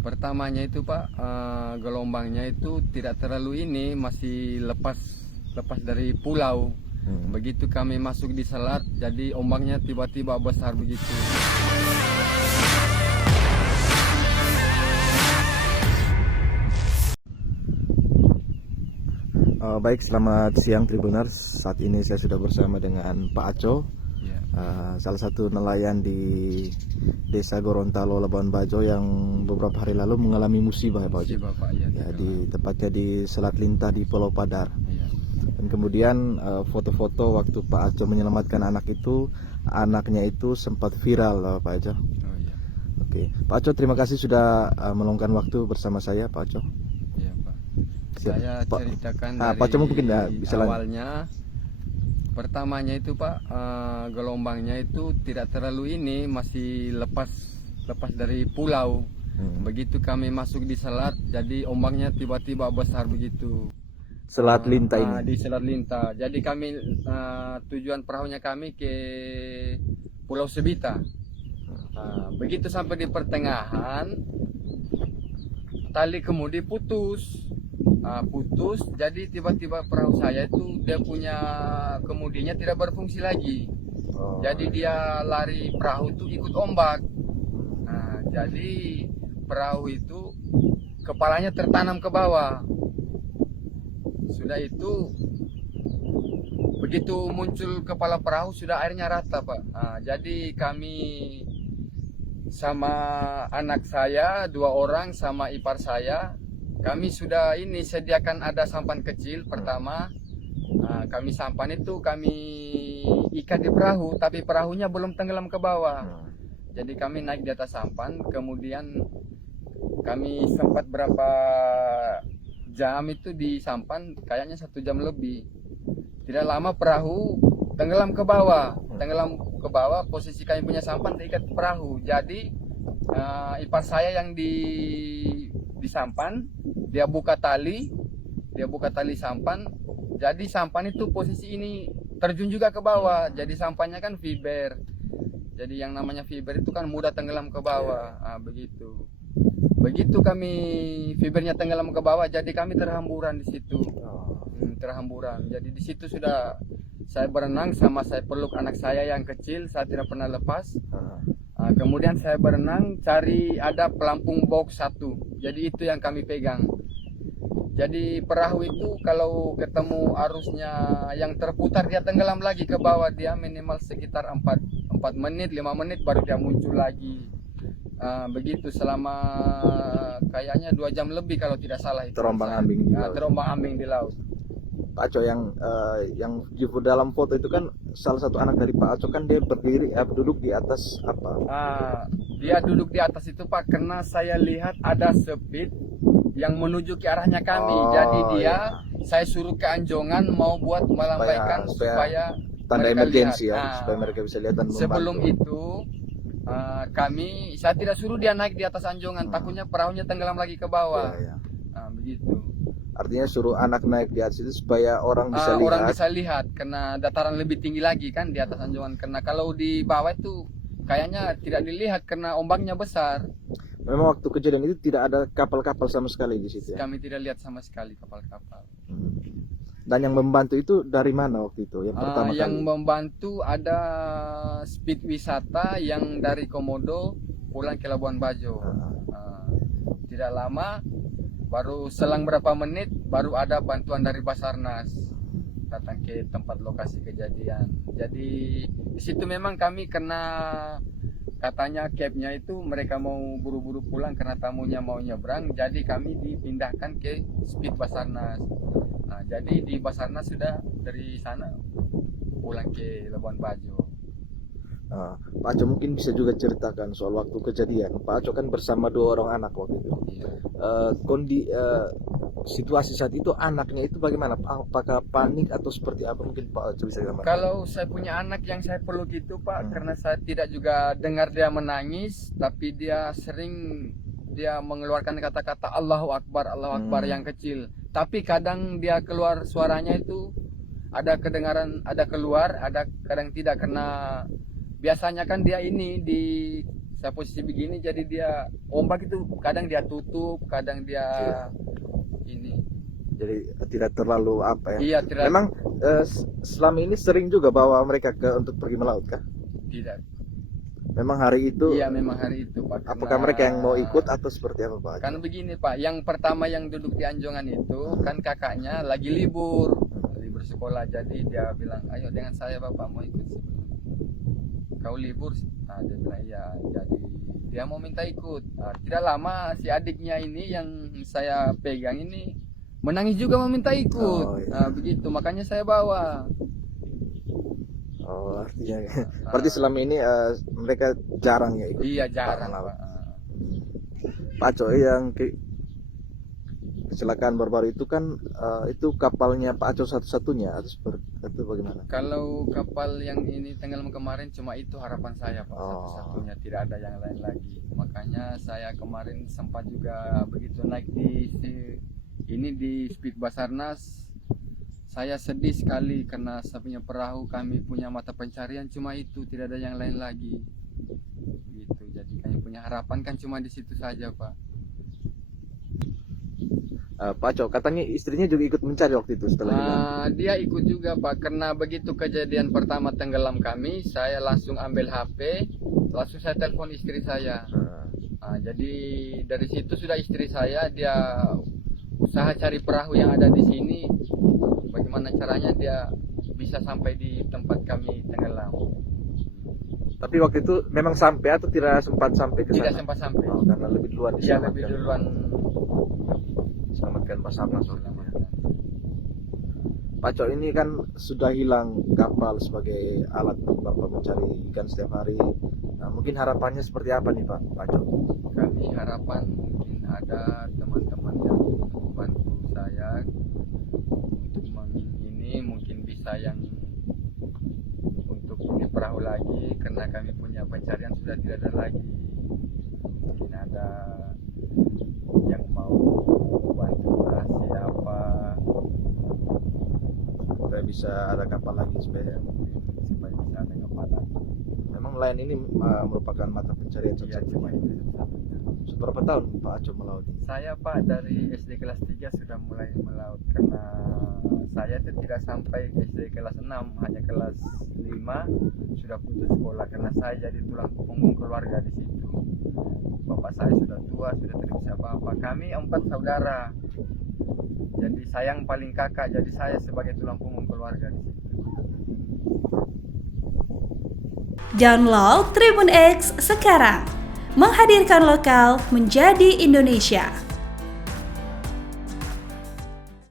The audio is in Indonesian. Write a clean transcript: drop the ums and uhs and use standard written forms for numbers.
Pertamanya itu Pak, gelombangnya itu tidak terlalu ini, masih lepas dari pulau. Begitu kami masuk di selat, jadi ombaknya tiba-tiba besar begitu. Baik, selamat siang Tribuners. Saat ini saya sudah bersama dengan Pak Aco, Ya. salah satu nelayan di Desa Gorontalo, Labuan Bajo yang beberapa hari lalu mengalami musibah, ya Pak Aco. Bapak, ya, Tepatnya di Selat Lintah di Pulau Padar. ya. Dan kemudian foto-foto waktu Pak Aco menyelamatkan anaknya itu sempat viral, Pak Aco. Oh iya, Oke, Pak Aco, terima kasih sudah meluangkan waktu bersama saya, Pak Aco. ya Pak. Siap. Saya Pak. ceritakan Pak dari Aco mungkin bisa awalnya. Pertamanya itu Pak, gelombangnya itu tidak terlalu ini, masih lepas dari pulau. Begitu kami masuk di selat, jadi ombaknya tiba-tiba besar begitu. Selat Lintah ini. Di Selat Lintah. Jadi kami tujuan perahunya kami ke Pulau Sebita. Begitu sampai di pertengahan, tali kemudi putus. Putus, jadi tiba-tiba perahu saya itu dia punya kemudinya tidak berfungsi lagi. Jadi dia lari perahu itu ikut ombak. Jadi perahu itu kepalanya tertanam ke bawah. Sudah itu begitu muncul kepala perahu sudah airnya rata Pak. Jadi kami sama anak saya 2 orang sama ipar saya, kami sudah ini sediakan ada sampan kecil pertama. Kami sampan itu kami ikat di perahu, tapi perahunya belum tenggelam ke bawah. Jadi kami naik di atas sampan, kemudian kami sempat berapa jam itu di sampan, kayaknya 1 jam lebih. Tidak lama perahu tenggelam ke bawah. Posisi kami punya sampan terikat perahu. Jadi ipar saya yang di sampan, dia buka tali sampan. Jadi sampan itu posisi ini terjun juga ke bawah. Jadi sampannya kan fiber. Jadi yang namanya fiber itu kan mudah tenggelam ke bawah. Begitu kami fibernya tenggelam ke bawah, jadi kami terhamburan di situ. Terhamburan. Jadi di situ sudah saya berenang sama saya peluk anak saya yang kecil, saya tidak pernah lepas. Kemudian saya berenang cari ada pelampung box 1. Jadi itu yang kami pegang. Jadi perahu itu kalau ketemu arusnya yang terputar dia tenggelam lagi ke bawah, dia minimal sekitar 4 menit, 5 menit baru dia muncul lagi. Begitu selama kayaknya 2 jam lebih kalau tidak salah itu. Terombang-ambing di laut. Pak Aco yang di dalam foto itu kan salah satu anak dari Pak Aco kan dia berdiri duduk di atas apa? Dia duduk di atas itu Pak karena saya lihat ada speed yang menuju ke arahnya kami. Jadi saya suruh ke anjongan mau buat melambaikan supaya tanda emergensi ya, supaya mereka bisa lihat dan membantu. Sebelum itu saya tidak suruh dia naik di atas anjongan, takutnya perahunya tenggelam lagi ke bawah. Begitu. Artinya suruh anak naik di atas itu supaya orang bisa lihat. Orang bisa lihat karena dataran lebih tinggi lagi kan di atas anjongan. Karena kalau di bawah itu kayaknya tidak dilihat karena ombaknya besar. Memang waktu kejadian itu tidak ada kapal-kapal sama sekali di situ ya? Kami tidak lihat sama sekali kapal-kapal. Dan yang membantu itu dari mana waktu itu? Yang pertama yang kali? membantu ada speed wisata yang dari Komodo pulang ke Labuan Bajo. Tidak lama, baru selang berapa menit baru ada bantuan dari Basarnas datang ke tempat lokasi kejadian. Jadi di situ memang kami kena katanya capnya itu mereka mau buru-buru pulang karena tamunya mau nyebrang, jadi kami dipindahkan ke speed Basarnas. Jadi di Basarnas sudah dari sana pulang ke Labuan Bajo. Pak Aco mungkin bisa juga ceritakan soal waktu kejadian. Pak Aco kan bersama 2 orang anak waktu itu. Situasi saat itu anaknya itu bagaimana? Apakah panik atau seperti apa? Mungkin Pak Aco bisa gambarkan. Kalau saya punya anak yang saya peluk itu Pak, karena saya tidak juga dengar dia menangis, tapi dia sering mengeluarkan kata-kata Allahu Akbar yang kecil. Tapi kadang dia keluar suaranya itu ada kedengaran, ada keluar, ada kadang tidak, karena biasanya kan dia ini di saya posisi begini, jadi dia ombak itu kadang dia tutup, kadang dia Iya. ini. Jadi tidak terlalu apa ya. Iya, tidak. Memang selama ini sering juga bawa mereka untuk pergi melaut kah? Tidak. Memang hari itu Iya, memang hari itu Pak. apakah mereka yang mau ikut atau seperti apa Pak? Kan begini Pak, yang pertama yang duduk di Anjongan itu kan kakaknya lagi libur sekolah, jadi dia bilang, ayo dengan saya Bapak mau ikut. Kau libur? Nah, dia bilang iya, jadi dia mau minta ikut. Nah, tidak lama si adiknya ini yang saya pegang ini menangis juga mau minta ikut. Oh, iya. Nah, begitu makanya saya bawa. Oh, artinya berarti selama ini mereka jarang ya ikut. Iya, jarang laut. Pak. Pak Coy yang kecelakaan baru-baru itu kan itu kapalnya Pak Aco satu-satunya atau bagaimana? Kalau kapal yang ini tenggelam kemarin cuma itu harapan saya Pak, Oh. satu-satunya, tidak ada yang lain lagi. Makanya saya kemarin sempat juga begitu naik di Speed Basarnas, saya sedih sekali karena saya punya perahu, kami punya mata pencarian cuma itu, tidak ada yang lain lagi. Gitu. Jadi kami punya harapan kan cuma di situ saja Pak. Pak Aco katanya istrinya juga ikut mencari waktu itu setelah hilang. Dia ikut juga Pak, karena begitu kejadian pertama tenggelam kami, saya langsung ambil HP, langsung saya telepon istri saya. Jadi dari situ sudah istri saya dia usaha cari perahu yang ada di sini, bagaimana caranya dia bisa sampai di tempat kami tenggelam. Tapi waktu itu memang sampai atau tidak sempat sampai ke sana? Tidak sempat sampai. Oh, karena lebih duluan Dia lebih duluan selamatkan Basarnas. Pak Cok ini kan sudah hilang kapal sebagai alat untuk Bapak mencari ikan setiap hari. Nah, mungkin harapannya seperti apa nih Pak Cok? Kami harapan mungkin ada teman-teman yang bantu saya untuk ini, mungkin bisa yang untuk ini perahu lagi, karena kami punya pencarian sudah tidak ada lagi. Mungkin ada yang mau bantu kasih apa Supaya bisa ada kapal lagi supaya supaya bisa ada kapal lagi. memang nelayan ini merupakan mata pencarian Iya, satu-satunya. cuma itu satu-satunya. Berapa tahun Pak Aco melaut ini? Saya Pak dari SD kelas 3 sudah mulai melaut, karena saya itu tidak sampai SD kelas 6, hanya kelas 5 sudah putus sekolah karena saya jadi tulang punggung keluarga di situ. Bapak saya sudah tua, sudah tidak bisa apa-apa. Kami 4 saudara. Jadi saya yang paling kakak, jadi saya sebagai tulang punggung keluarga di situ. Download Tribun X sekarang, menghadirkan lokal menjadi Indonesia.